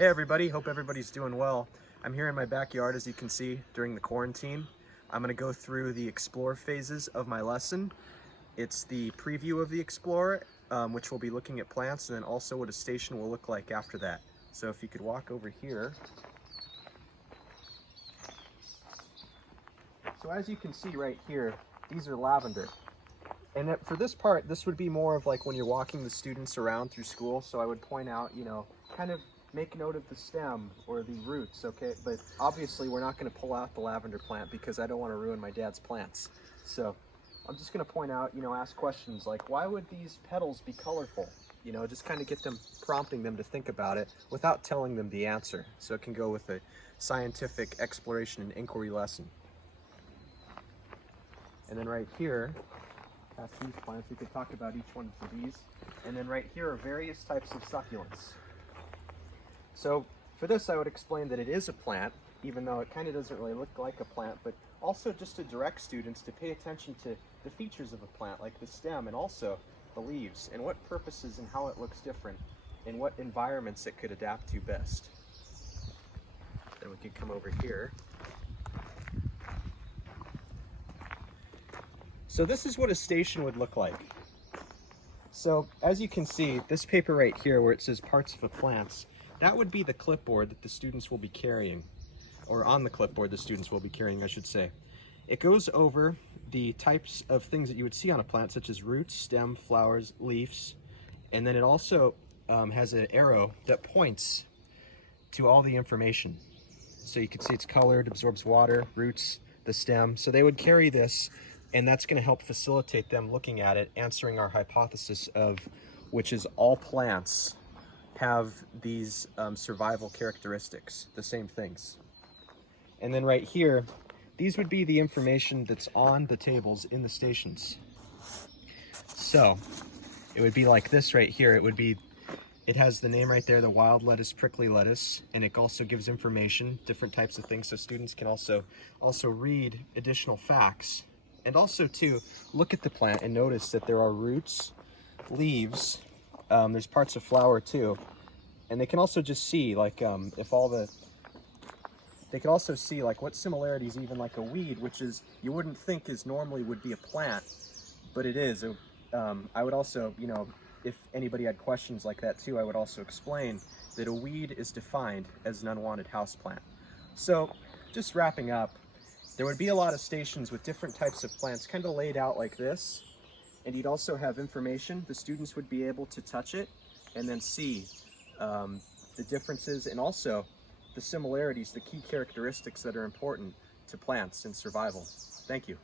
Hey everybody, hope everybody's doing well. I'm here in my backyard, as you can see, during the quarantine. I'm going to go through the explore phases of my lesson. It's the preview of the explore, which will be looking at plants, and then also what a station will look like after that. So if you could walk over here. So as you can see right here, these are lavender. And for this part, this would be more of like when you're walking the students around through school. So I would point out, kind of make note of the stem or the roots, okay? But obviously we're not gonna pull out the lavender plant because I don't wanna ruin my dad's plants. So I'm just gonna point out, ask questions like, why would these petals be colorful? Just kind of get them, prompting them to think about it without telling them the answer. So it can go with a scientific exploration and inquiry lesson. And then right here, past these plants, we could talk about each one of these. And then right here are various types of succulents. So for this, I would explain that it is a plant, even though it kind of doesn't really look like a plant, but also just to direct students to pay attention to the features of a plant, like the stem and also the leaves, and what purposes and how it looks different, and what environments it could adapt to best. Then we could come over here. So this is what a station would look like. So as you can see, this paper right here where it says parts of a plant, that would be the clipboard that the students will be carrying, or on the clipboard the students will be carrying, I should say. It goes over the types of things that you would see on a plant, such as roots, stem, flowers, leaves, and then it also has an arrow that points to all the information. So you can see it's colored, absorbs water, roots, the stem. So they would carry this, and that's going to help facilitate them looking at it, answering our hypothesis of, which is all plants have these survival characteristics, the same things. And then right here, these would be the information that's on the tables in the stations. So it would be like this right here. It has the name right there, the wild lettuce, prickly lettuce, and it also gives information, different types of things, so students can also read additional facts. And also too, look at the plant and notice that there are roots, leaves, there's parts of flower too, and they can also just see like they can also see like what similarities, even like a weed, which is you wouldn't think is normally would be a plant, but it is. I would also, if anybody had questions like that too, I would also explain that a weed is defined as an unwanted houseplant. So just wrapping up, there would be a lot of stations with different types of plants kind of laid out like this, and you'd also have information. The students would be able to touch it and then see the differences and also the similarities, the key characteristics that are important to plants and survival. Thank you.